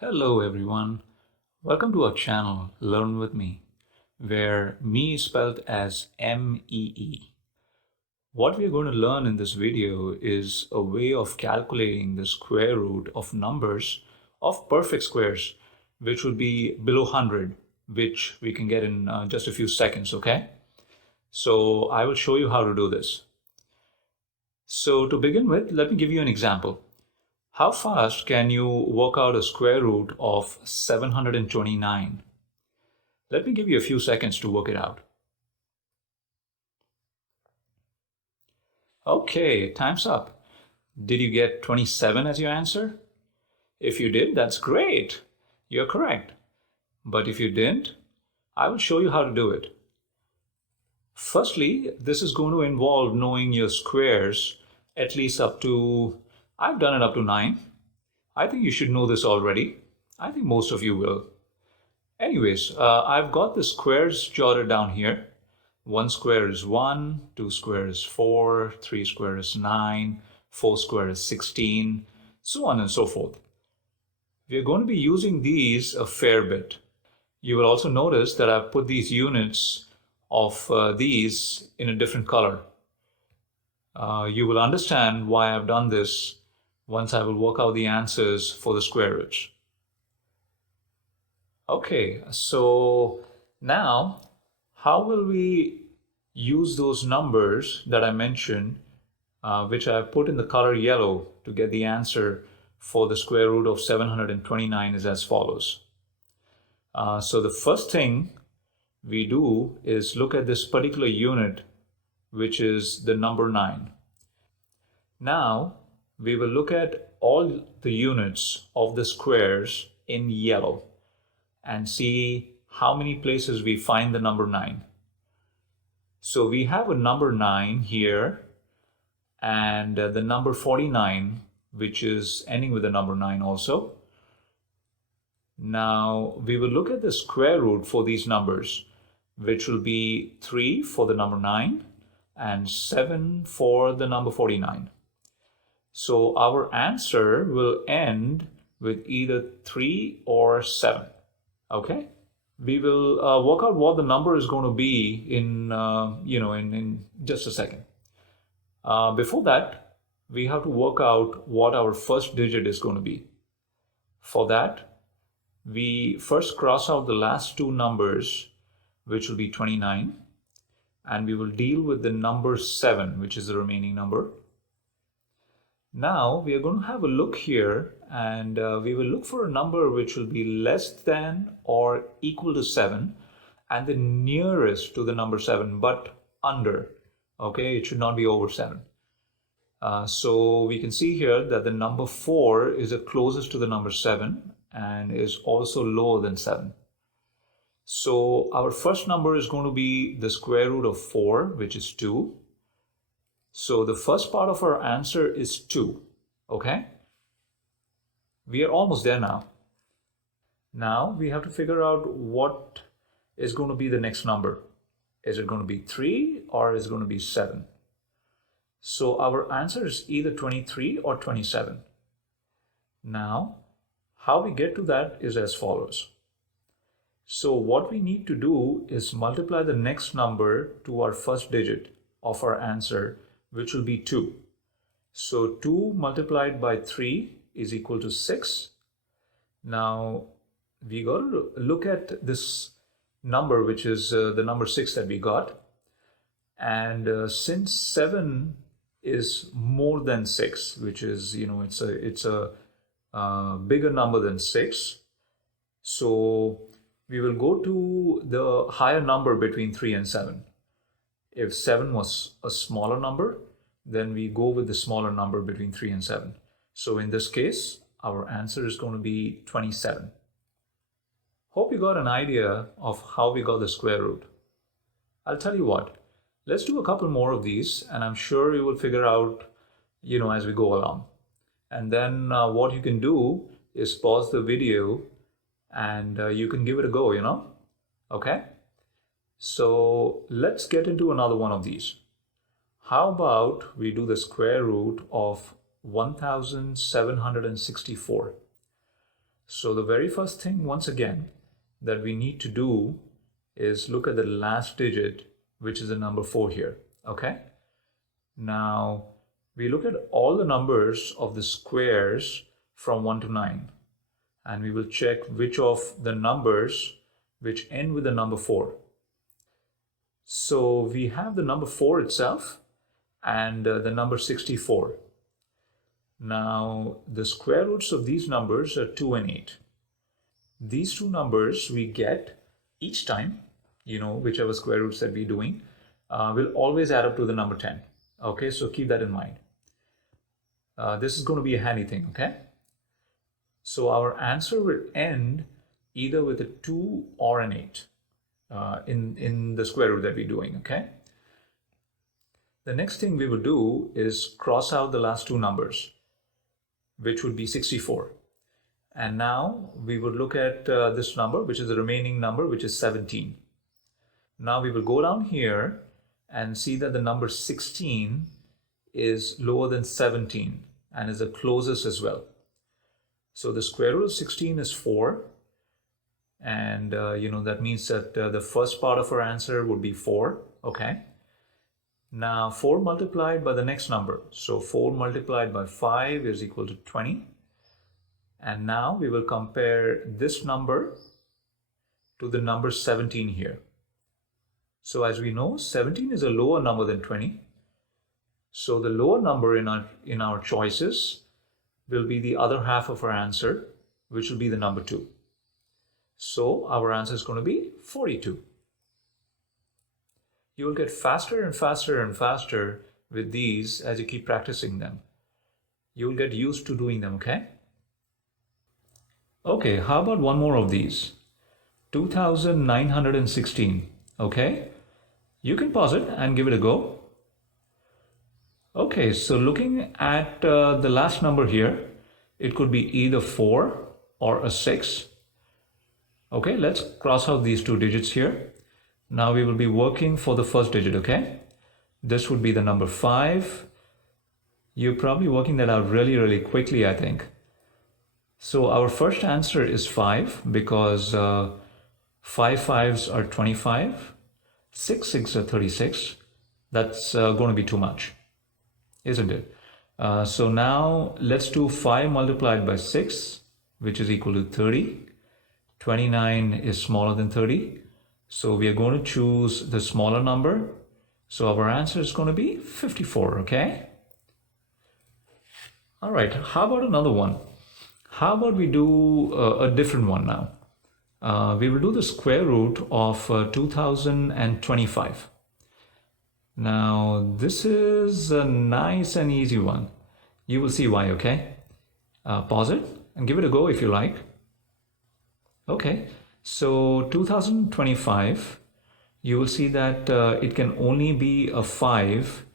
Hello everyone, welcome to our channel Learn With Me, where me is spelled as M-E-E. What we are going to learn in this video is a way of calculating the square root of numbers of perfect squares, which would be below 100, which we can get in just a few seconds, okay? So I will show you how to do this. So to begin with, let me give you an example. How fast can you work out a square root of 729? Let me give you a few seconds to work it out. Okay, time's up. Did you get 27 as your answer? If you did, that's great. You're correct. But if you didn't, I will show you how to do it. Firstly, this is going to involve knowing your squares at least up to, I've done it up to 9. I think you should know this already. I think most of you will. Anyways, I've got the squares jotted down here. 1 square is 1, 2 square is 4, 3 square is 9, 4 square is 16, so on and so forth. We're going to be using these a fair bit. You will also notice that I've put these units of these in a different color. You will understand why I've done this once I will work out the answers for the square roots. Okay, so now how will we use those numbers that I mentioned, which I put in the color yellow to get the answer for the square root of 729 is as follows. So the first thing we do is look at this particular unit, which is the number 9. Now we will look at all the units of the squares in yellow and see how many places we find the number 9. So we have a number 9 here and the number 49, which is ending with the number 9 also. Now we will look at the square root for these numbers, which will be 3 for the number 9 and 7 for the number 49. So our answer will end with either 3 or 7. Okay? We will work out what the number is going to be in just a second. Before that, we have to work out what our first digit is going to be. For that, we first cross out the last two numbers, which will be 29, and we will deal with the number 7, which is the remaining number. Now we are going to have a look here and we will look for a number which will be less than or equal to 7 and the nearest to the number 7 but under. Okay, it should not be over 7. So we can see here that the number 4 is the closest to the number 7 and is also lower than 7. So our first number is going to be the square root of 4, which is 2. So the first part of our answer is 2, okay? We are almost there now. Now we have to figure out what is going to be the next number. Is it going to be 3 or is it going to be 7? So our answer is either 23 or 27. Now, how we get to that is as follows. So what we need to do is multiply the next number to our first digit of our answer, which will be 2. So 2 multiplied by 3 is equal to 6. Now we got to look at this number, which is the number 6 that we got. And since 7 is more than 6, which is, it's a bigger number than 6. So we will go to the higher number between 3 and 7. If 7 was a smaller number, then we go with the smaller number between 3 and 7. So in this case, our answer is going to be 27. Hope you got an idea of how we got the square root. I'll tell you what, let's do a couple more of these and I'm sure you will figure out, as we go along. And then what you can do is pause the video and you can give it a go, okay? So let's get into another one of these. How about we do the square root of 1764? So the very first thing, once again, that we need to do is look at the last digit, which is the number 4 here, okay? Now, we look at all the numbers of the squares from 1 to 9, and we will check which of the numbers which end with the number 4. So we have the number 4 itself and the number 64. Now, the square roots of these numbers are 2 and 8. These two numbers we get each time, whichever square roots that we're doing, will always add up to the number 10. Okay, so keep that in mind. This is going to be a handy thing, okay? So our answer will end either with a 2 or an 8 in the square root that we're doing, okay? The next thing we will do is cross out the last two numbers, which would be 64. And now we would look at this number, which is the remaining number, which is 17. Now we will go down here and see that the number 16 is lower than 17 and is the closest as well. So the square root of 16 is 4. And, that means that the first part of our answer would be 4, okay? Now 4 multiplied by the next number. So 4 multiplied by 5 is equal to 20. And now we will compare this number to the number 17 here. So as we know, 17 is a lower number than 20. So the lower number in our choices will be the other half of our answer, which will be the number 2. So our answer is going to be 42. You will get faster and faster and faster with these as you keep practicing them. You will get used to doing them, okay? Okay, how about one more of these? 2916, okay? You can pause it and give it a go. Okay, so looking at the last number here, it could be either 4 or a 6. Okay, let's cross out these two digits here. Now we will be working for the first digit, okay? This would be the number 5. You're probably working that out really, really quickly, I think. So our first answer is 5 because 5 5s are 25. 6 6 are 36. That's going to be too much, isn't it? So now let's do 5 multiplied by 6, which is equal to 30. 29 is smaller than 30. So we are going to choose the smaller number. So our answer is going to be 54, okay? All right, how about another one? How about we do a different one now? We will do the square root of 2025. Now, this is a nice and easy one. You will see why, okay? Pause it and give it a go if you like. Okay, so 2025, you will see that it can only be a 5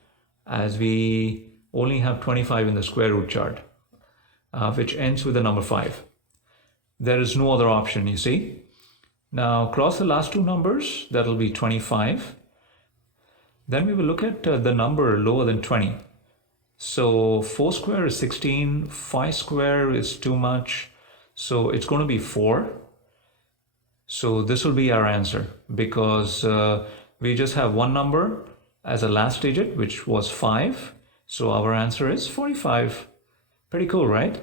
as we only have 25 in the square root chart, which ends with the number 5. There is no other option, you see. Now cross the last two numbers, that will be 25. Then we will look at the number lower than 20. So 4 square is 16, 5 square is too much, so it's going to be 4. So this will be our answer because we just have one number as a last digit, which was 5. So our answer is 45. Pretty cool, right?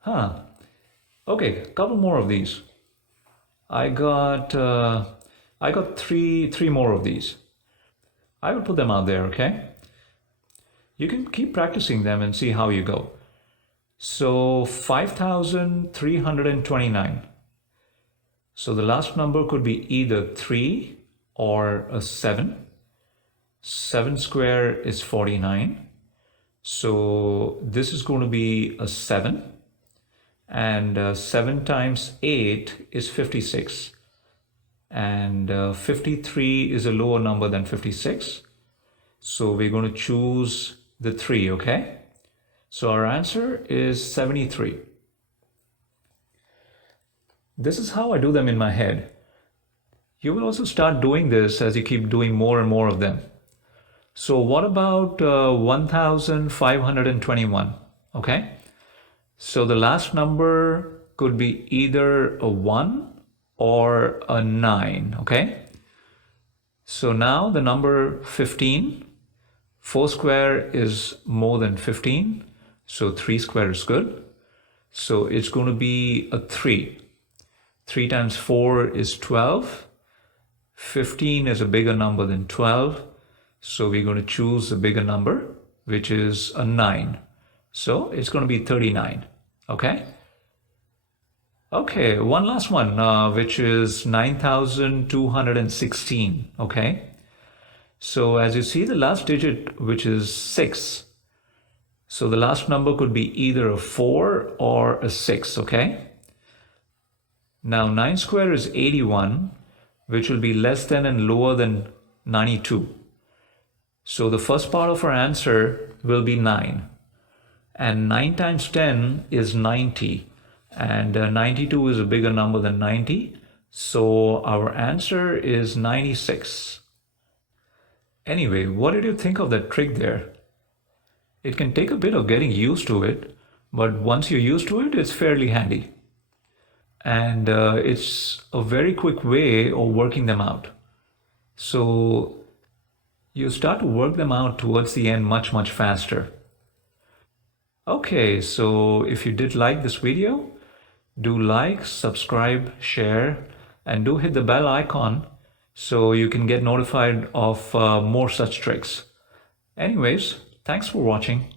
Huh. Okay, a couple more of these. I got three more of these. I will put them out there, okay? You can keep practicing them and see how you go. So 5,329. So the last number could be either 3 or a 7. 7 square is 49. So this is going to be a 7. And 7 times 8 is 56. And 53 is a lower number than 56. So we're going to choose the 3, okay? So our answer is 73. This is how I do them in my head. You will also start doing this as you keep doing more and more of them. So what about 1,521? Okay. So the last number could be either a 1 or a 9, okay? So now the number 15, 4 square is more than 15, so 3 square is good. So it's going to be a 3. 3 times 4 is 12. 15 is a bigger number than 12. So we're going to choose a bigger number, which is a 9. So it's going to be 39. Okay? Okay, one last one, which is 9,216. Okay? So as you see, the last digit, which is 6. So the last number could be either a 4 or a 6. Okay? Now 9 square is 81, which will be less than and lower than 92. So the first part of our answer will be 9. And 9 times 10 is 90. And 92 is a bigger number than 90. So our answer is 96. Anyway, what did you think of that trick there? It can take a bit of getting used to it, but once you're used to it, it's fairly handy. And it's a very quick way of working them out. So you start to work them out towards the end much faster. Okay, so if you did like this video, do like, subscribe, share, and do hit the bell icon so you can get notified of more such tricks. Anyways, thanks for watching.